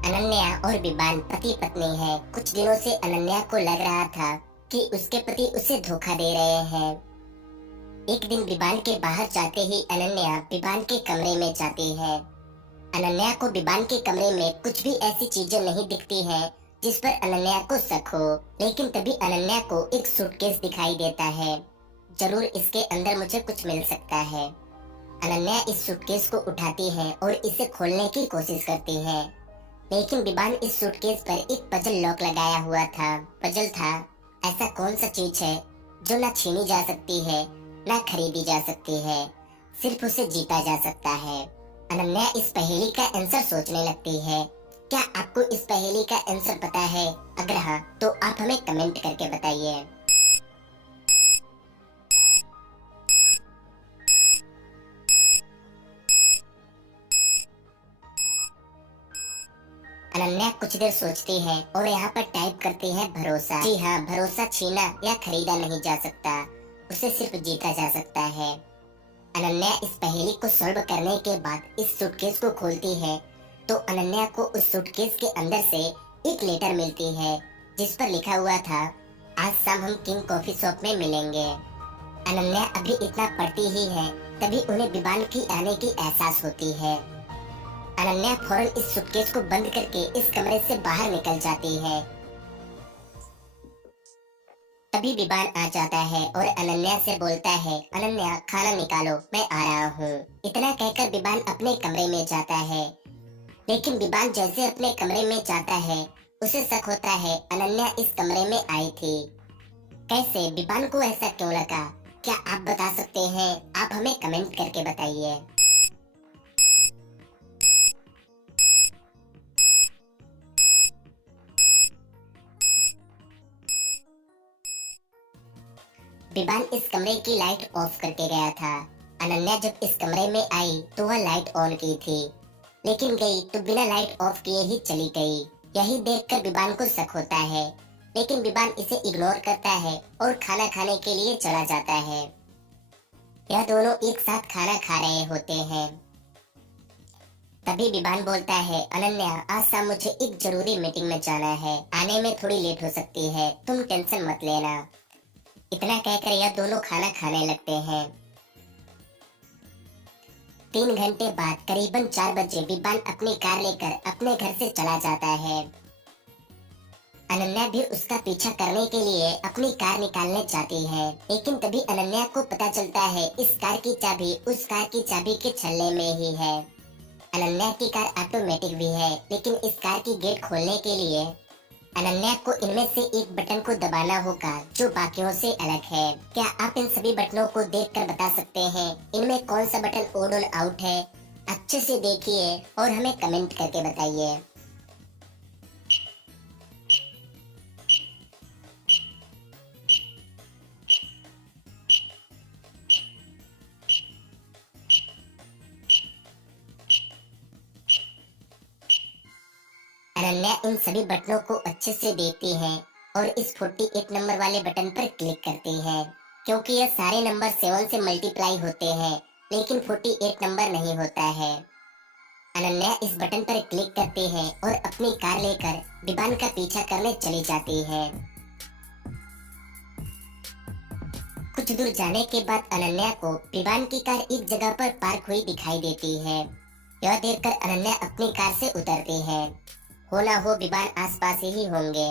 अनन्या और बिबान पति पत्नी है। कुछ दिनों से अनन्या को लग रहा था कि उसके पति उसे धोखा दे रहे हैं। एक दिन बिबान के बाहर जाते ही अनन्या बिबान के कमरे में जाती है। अनन्या को बिबान के कमरे में कुछ भी ऐसी चीजें नहीं दिखती हैं जिस पर अनन्या को शक हो, लेकिन तभी अनन्या को एक सूटकेस दिखाई देता है। जरूर इसके अंदर मुझे कुछ मिल सकता है। अनन्या इस सूटकेस को उठाती है और इसे खोलने की कोशिश करती है, लेकिन बिबान इस सूटकेस पर एक पजल लॉक लगाया हुआ था। पजल था, ऐसा कौन सा चीज है जो ना छीनी जा सकती है ना खरीदी जा सकती है, सिर्फ उसे जीता जा सकता है। अनन्या इस पहेली का आंसर सोचने लगती है। क्या आपको इस पहेली का आंसर पता है? अगर हाँ तो आप हमें कमेंट करके बताइए। अनन्या कुछ देर सोचती है और यहाँ पर टाइप करती है भरोसा। जी हाँ, भरोसा छीना या खरीदा नहीं जा सकता, उसे सिर्फ जीता जा सकता है। अनन्या इस पहेली को सॉल्व करने के बाद इस सूटकेस को खोलती है तो अनन्या को उस सूटकेस के अंदर से एक लेटर मिलती है जिस पर लिखा हुआ था, आज शाम हम किंग कॉफी शॉप में मिलेंगे। अनन्या अभी इतना पढ़ती ही है, तभी उन्हें बिबान की आने की एहसास होती है। अनन्या फौरन इस सूटकेस को बंद करके इस कमरे से बाहर निकल जाती है। तभी बिबान आ जाता है और अनन्या से बोलता है, अनन्या खाना निकालो, मैं आ रहा हूँ। इतना कहकर बिबान अपने कमरे में जाता है, लेकिन बिबान जैसे अपने कमरे में जाता है उसे शक होता है अनन्या इस कमरे में आई थी। कैसे? बिबान को ऐसा क्यों लगा? क्या आप बता सकते हैं? आप हमें कमेंट करके बताइए। बिबान इस कमरे की लाइट ऑफ करके गया था। अनन्या जब इस कमरे में आई तो वह लाइट ऑन की थी, लेकिन गई तो बिना लाइट ऑफ किए ही चली गई। यही देखकर बिबान को शक होता है, लेकिन बिबान इसे इग्नोर करता है और खाना खाने के लिए चला जाता है। यह दोनों एक साथ खाना खा रहे होते हैं। तभी बिबान बोलता है, अनन्या आज शाम मुझे एक जरूरी मीटिंग में जाना है, आने में थोड़ी लेट हो सकती है, तुम टेंशन मत लेना। इतना कहकर यह दोनों खाना खाने लगते हैं। 3 घंटे बाद करीबन 4 बजे बिबान अपनी कार लेकर अपने घर से चला जाता है। अनन्या भी उसका पीछा करने के लिए अपनी कार निकालने जाती है, लेकिन तभी अनन्या को पता चलता है इस कार की चाबी उस कार की चाबी के छल्ले में ही है। अनन्या की कार ऑटोमेटिक भी है, लेकिन इस कार की गेट खोलने के लिए अनन्या को इनमें से एक बटन को दबाना होगा जो बाकियों से अलग है। क्या आप इन सभी बटनों को देखकर बता सकते हैं इनमें कौन सा बटन ऑन और आउट है? अच्छे से देखिए और हमें कमेंट करके बताइए। अनन्या इन सभी बटनों को अच्छे से देखती है और इस 48 नंबर वाले बटन पर क्लिक करती है, क्योंकि ये सारे नंबर 7 से मल्टीप्लाई होते हैं, लेकिन 48 नंबर नहीं होता है। अनन्या इस बटन पर क्लिक करती है और अपनी कार लेकर बिबान का पीछा करने चली जाती है। कुछ दूर जाने के बाद अनन्या को बिबान की कार एक जगह पर पार्क हुई दिखाई देती है। यह देखकर अनन्या अपनी कार से उतरती है। हो ना हो बिबान आसपास ही होंगे।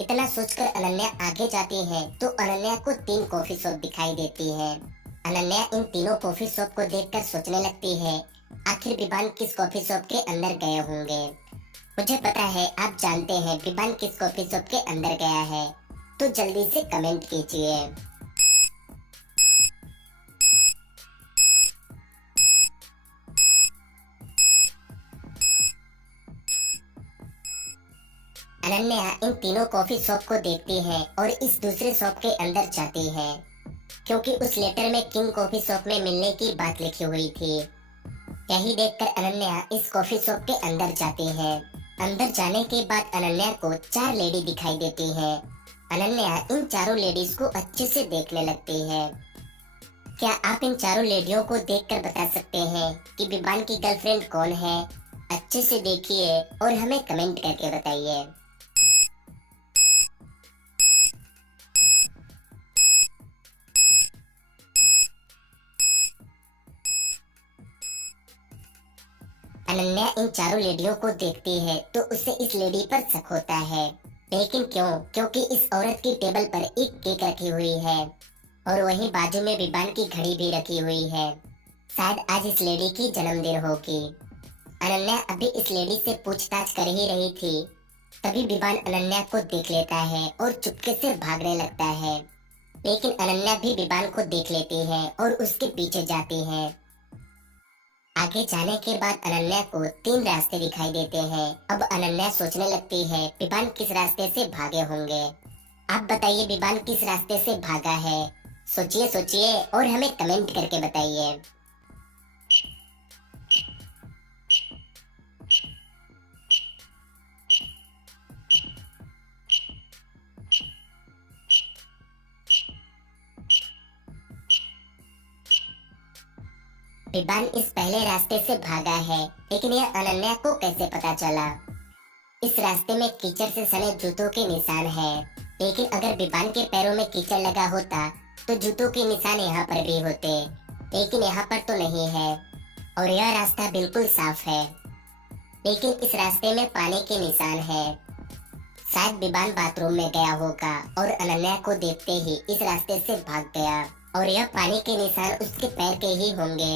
इतना सोचकर अनन्या आगे जाती है तो अनन्या को 3 कॉफी शॉप दिखाई देती है। अनन्या इन तीनों कॉफी शॉप को देखकर सोचने लगती है, आखिर बिबान किस कॉफी शॉप के अंदर गए होंगे। मुझे पता है आप जानते हैं बिबान किस कॉफी शॉप के अंदर गया है, तो जल्दी से कमेंट कीजिए। अनन्या इन तीनों कॉफी शॉप को देखती है और इस दूसरे शॉप के अंदर जाती है, क्योंकि उस लेटर में किंग कॉफी शॉप में मिलने की बात लिखी हुई थी। यही देखकर अनन्या इस कॉफी शॉप के अंदर जाती है। अंदर जाने के बाद अनन्या को 4 लेडी दिखाई देती है। अनन्या इन चारों लेडीज को अच्छे से देखने लगती है। क्या आप इन चारों लेडियों को देखकर बता सकते हैं कि बिबान की गर्लफ्रेंड कौन है? अच्छे से देखिए और हमें कमेंट करके बताइए। अनन्या इन चारों लेडियों को देखती है तो उसे इस लेडी पर शक होता है। लेकिन क्यों? क्योंकि इस औरत की टेबल पर एक केक रखी हुई है और वहीं बाजू में विबान की घड़ी भी रखी हुई है। शायद आज इस लेडी की जन्मदिन होगी। अनन्या अभी इस लेडी से पूछताछ कर ही रही थी, तभी विबान अनन्या को देख लेता है और चुपके से भागने लगता है। लेकिन अनन्या भी विबान को देख लेती है और उसके पीछे जाती है। आगे जाने के बाद अनन्या को तीन रास्ते दिखाई देते हैं। अब अनन्या सोचने लगती है विबान किस रास्ते से भागे होंगे। आप बताइए विबान किस रास्ते से भागा है? सोचिए सोचिए और हमें कमेंट करके बताइए। विबान इस पहले रास्ते से भागा है, लेकिन यह अनन्या को कैसे पता चला? इस रास्ते में कीचड़ से सने जूतों के निशान है, लेकिन अगर विबान के पैरों में कीचड़ लगा होता तो जूतों के निशान यहाँ पर भी होते, लेकिन यहाँ पर तो नहीं है और यह रास्ता बिल्कुल साफ है। लेकिन इस रास्ते में पानी के निशान है। शायद विबान बाथरूम में गया होगा और अनन्या को देखते ही इस रास्ते से भाग गया और यह पानी के निशान उसके पैर के ही होंगे।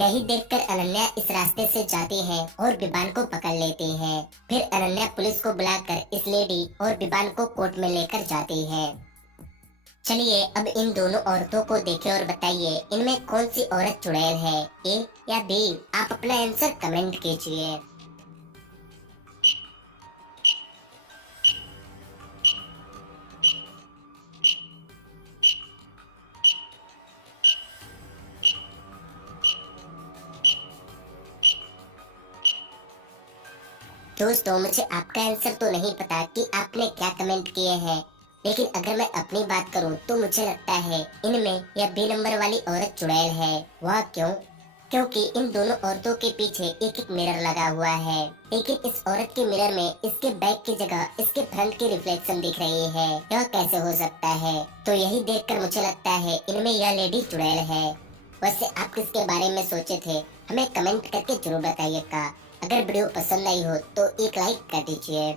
यही देखकर अनन्या इस रास्ते से जाती है और विबान को पकड़ लेती है। फिर अनन्या पुलिस को बुलाकर इस लेडी और विबान को कोर्ट में लेकर जाती है। चलिए अब इन दोनों औरतों को देखें और बताइए इनमें कौन सी औरत चुड़ैल है, ए या बी? आप अपना आंसर कमेंट कीजिए। दोस्तों मुझे आपका आंसर तो नहीं पता कि आपने क्या कमेंट किए हैं, लेकिन अगर मैं अपनी बात करूं तो मुझे लगता है इनमें यह बी नंबर वाली औरत चुड़ैल है। वह क्यों? क्योंकि इन दोनों औरतों के पीछे एक एक मिरर लगा हुआ है, लेकिन इस औरत के मिरर में इसके बैक की जगह इसके फ्रंट की रिफ्लेक्शन दिख रही है। यह कैसे हो सकता है? तो यही देखकर मुझे लगता है इनमें यह लेडी चुड़ैल है। वैसे आप किसके बारे में सोचे थे? हमें कमेंट करके जरूर बताइएगा। अगर वीडियो पसंद आई हो तो एक लाइक कर दीजिए।